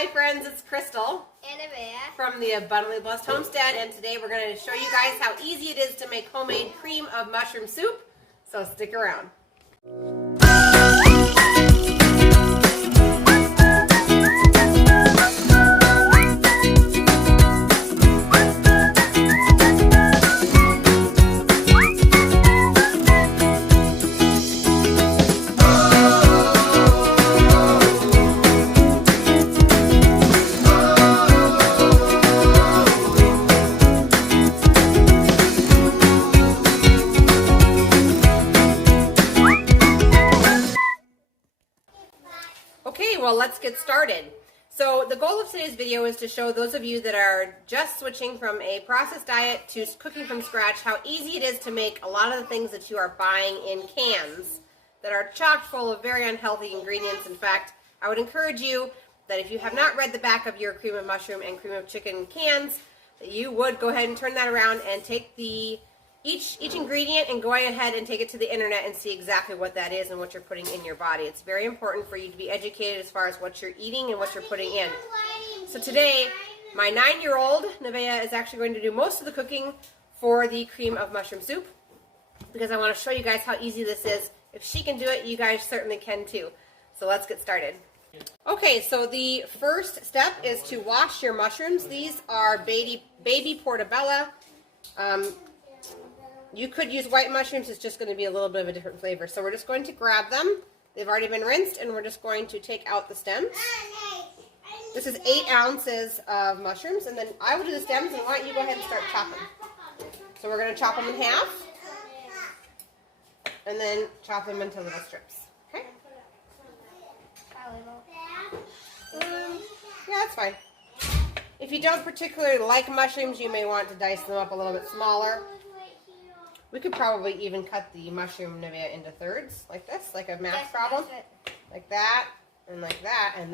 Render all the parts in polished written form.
Hi friends, it's Crystal and Amaya from the Abundantly Blessed Homestead, and today we're going to show you guys how easy it is to make homemade cream of mushroom soup, so stick around. Okay, well, let's get started. So the goal of today's video is to show those of you that are just switching from a processed diet to cooking from scratch how easy it is to make a lot of the things that you are buying in cans that are chock full of very unhealthy ingredients. In fact, I would encourage you that if you have not read the back of your cream of mushroom and cream of chicken cans, that you would go ahead and turn that around and take each ingredient and go ahead and take it to the internet and see exactly what that is and what you're putting in your body. It's very important for you to be educated as far as what you're eating and what you're putting in. So today, my 9-year-old, Nevaeh, is actually going to do most of the cooking for the cream of mushroom soup because I want to show you guys how easy this is. If she can do it, you guys certainly can too. So let's get started. Okay, so the first step is to wash your mushrooms. These are baby portobello. You could use white mushrooms, it's just going to be a little bit of a different flavor. So we're just going to grab them. They've already been rinsed, and we're just going to take out the stems. This is 8 ounces of mushrooms, and then I will do the stems, and why don't you go ahead and start chopping. So we're going to chop them in half, and then chop them into little strips. Okay? Yeah, that's fine. If you don't particularly like mushrooms, you may want to dice them up a little bit smaller. We could probably even cut the mushroom, Nevaeh, into thirds, like this, like a math problem. Like that, and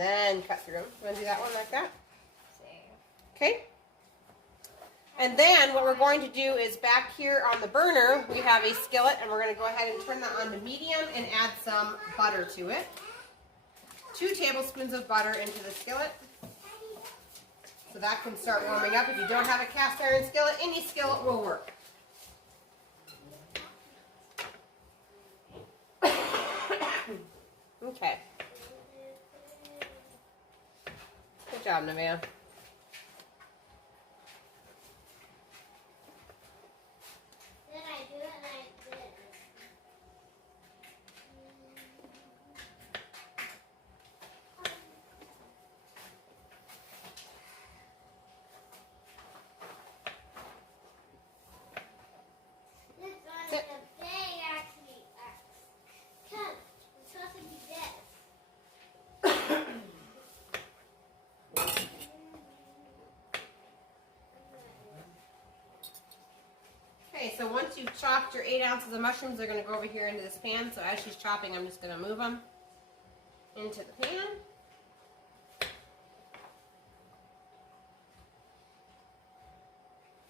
then cut through them. You want to do that one like that? Okay. And then what we're going to do is back here on the burner, we have a skillet, and we're going to go ahead and turn that on to medium and add some butter to it. 2 tablespoons of butter into the skillet. So that can start warming up. If you don't have a cast iron skillet, any skillet will work. Okay. Good job, Nevaeh. Okay, so once you've chopped your 8 ounces of mushrooms, they're going to go over here into this pan. So as she's chopping, I'm just going to move them into the pan.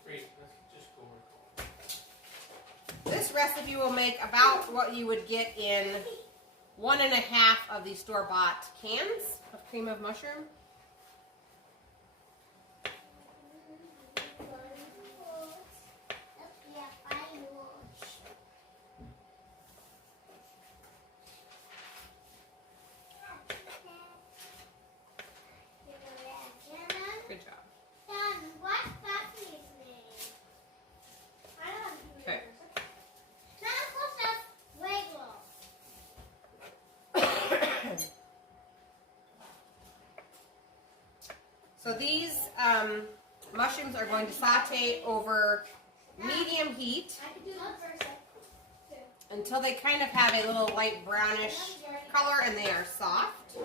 Great, let's just go. This recipe will make about what you would get in 1.5 of the store-bought cans of cream of mushroom. Good job. Okay. So these mushrooms are going to saute over medium heat until they kind of have a little light brownish color and they are soft.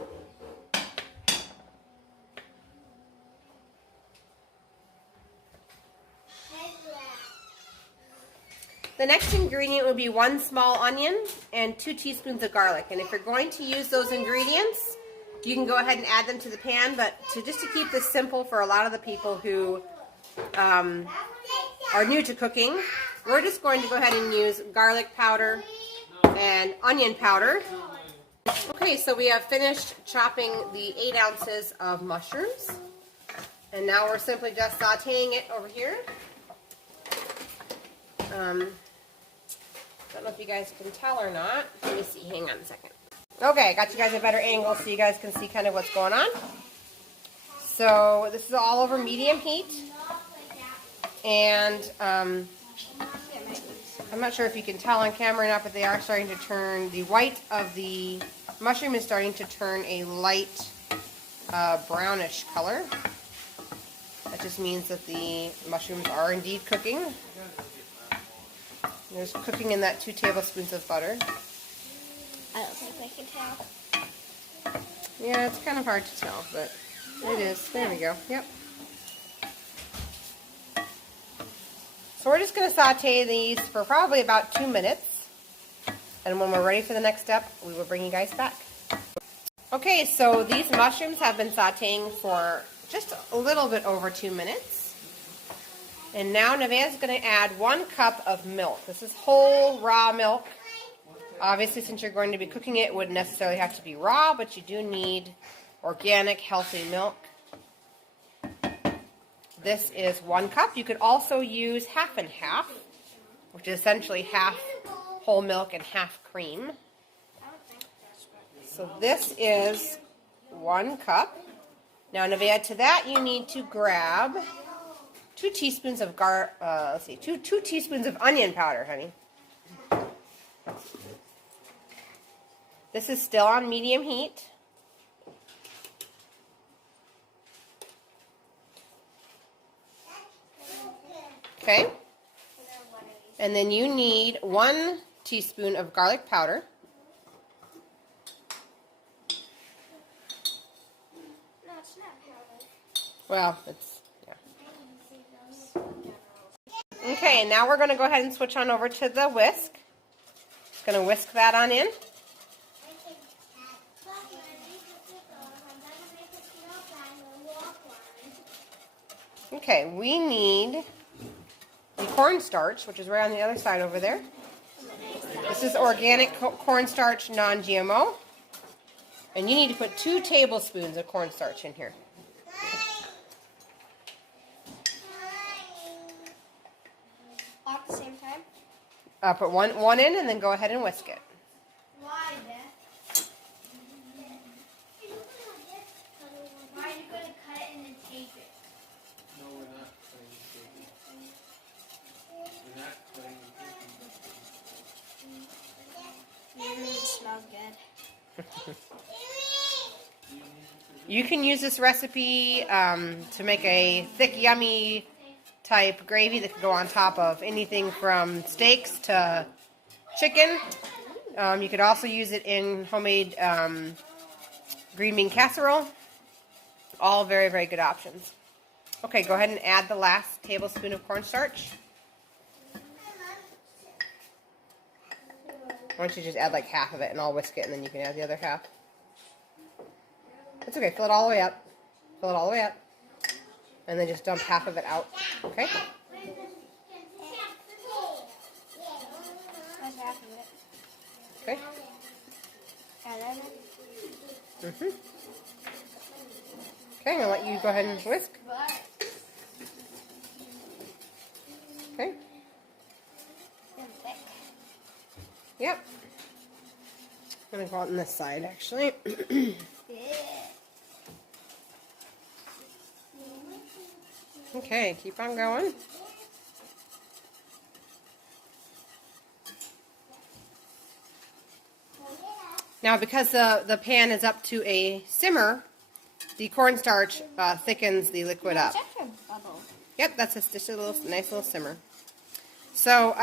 The next ingredient would be 1 small onion and 2 teaspoons of garlic. And if you're going to use those ingredients, you can go ahead and add them to the pan. But just to keep this simple for a lot of the people who are new to cooking, we're just going to go ahead and use garlic powder and onion powder. Okay, so we have finished chopping the 8 ounces of mushrooms. And now we're simply just sauteing it over here. Don't know if you guys can tell or not. Let me see. Hang on a second. Okay, I got you guys a better angle so you guys can see kind of what's going on. So this is all over medium heat. And I'm not sure if you can tell on camera or not, but they are starting to turn, the white of the mushroom is starting to turn a light brownish color. That just means that the mushrooms are indeed cooking. There's cooking in that 2 tablespoons of butter. I don't think I can tell. Yeah, it's kind of hard to tell, but it is. There we go. Yep. So we're just going to saute these for probably about 2 minutes. And when we're ready for the next step, we will bring you guys back. Okay, so these mushrooms have been sauteing for just a little bit over 2 minutes. And now Nevaeh's going to add 1 cup of milk. This is whole raw milk. Obviously, since you're going to be cooking it, it wouldn't necessarily have to be raw, but you do need organic, healthy milk. This is 1 cup. You could also use half and half, which is essentially half whole milk and half cream. So this is 1 cup. Now, Nevaeh, to that you need to grab 2 teaspoons of 2 teaspoons of onion powder, honey. This is still on medium heat. Okay. And then you need 1 teaspoon of garlic powder. No, it's not powder. Well, it's, yeah. Okay, and now we're going to go ahead and switch on over to the whisk. Just going to whisk that on in. Okay, we need the cornstarch, which is right on the other side over there. This is organic cornstarch, non-GMO. And you need to put 2 tablespoons of cornstarch in here. All at the same time? Put one in and then go ahead and whisk it. Why, Beth? Why are you going to cut it and then tape it? No, we're not cutting the cookies. We're not cutting the cookies. It smells good. You can use this recipe to make a thick, yummy type gravy that could go on top of anything from steaks to chicken. You could also use it in homemade green bean casserole. All very, very good options. Okay, go ahead and add the last tablespoon of cornstarch. Why don't you just add like half of it and I'll whisk it and then you can add the other half. It's okay, fill it all the way up. Fill it all the way up. And then just dump half of it out. Okay? That's half of it. Okay? And then Okay, I'm going to let you go ahead and whisk. Okay? thick. Yep. I'm going to go on this side, actually. Okay, keep on going. Now, because the pan is up to a simmer, the cornstarch thickens the liquid up. Yep, that's just a nice little simmer. So,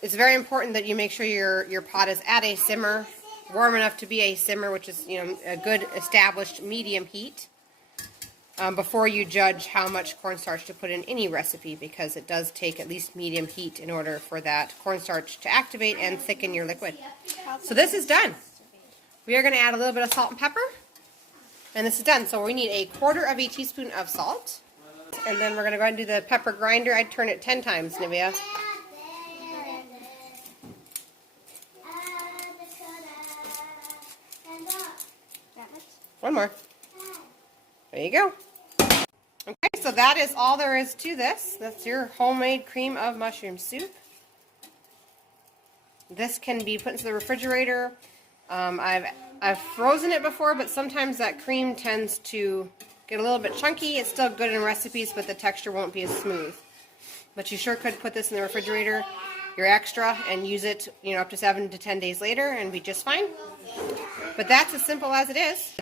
it's very important that you make sure your pot is at a simmer, warm enough to be a simmer, which is, you know, a good established medium heat, before you judge how much cornstarch to put in any recipe, because it does take at least medium heat in order for that cornstarch to activate and thicken your liquid. So this is done. We are going to add a little bit of salt and pepper, and this is done. So we need 1/4 teaspoon of salt, and then we're going to go ahead and do the pepper grinder. I'd turn it 10 times, more. There you go. Okay, so that is all there is to this. That's your homemade cream of mushroom soup. This can be put into the refrigerator. I've frozen it before, but sometimes that cream tends to get a little bit chunky. It's still good in recipes, but the texture won't be as smooth. But you sure could put this in the refrigerator, your extra, and use it, you know, up to 7 to 10 days later and be just fine. But that's as simple as it is.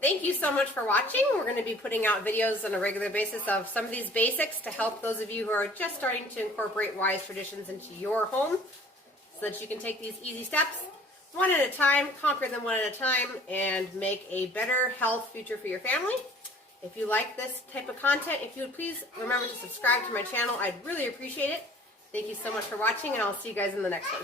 Thank you so much for watching. We're going to be putting out videos on a regular basis of some of these basics to help those of you who are just starting to incorporate wise traditions into your home so that you can take these easy steps one at a time, conquer them one at a time, and make a better health future for your family. If you like this type of content, if you would please remember to subscribe to my channel, I'd really appreciate it. Thank you so much for watching, and I'll see you guys in the next one.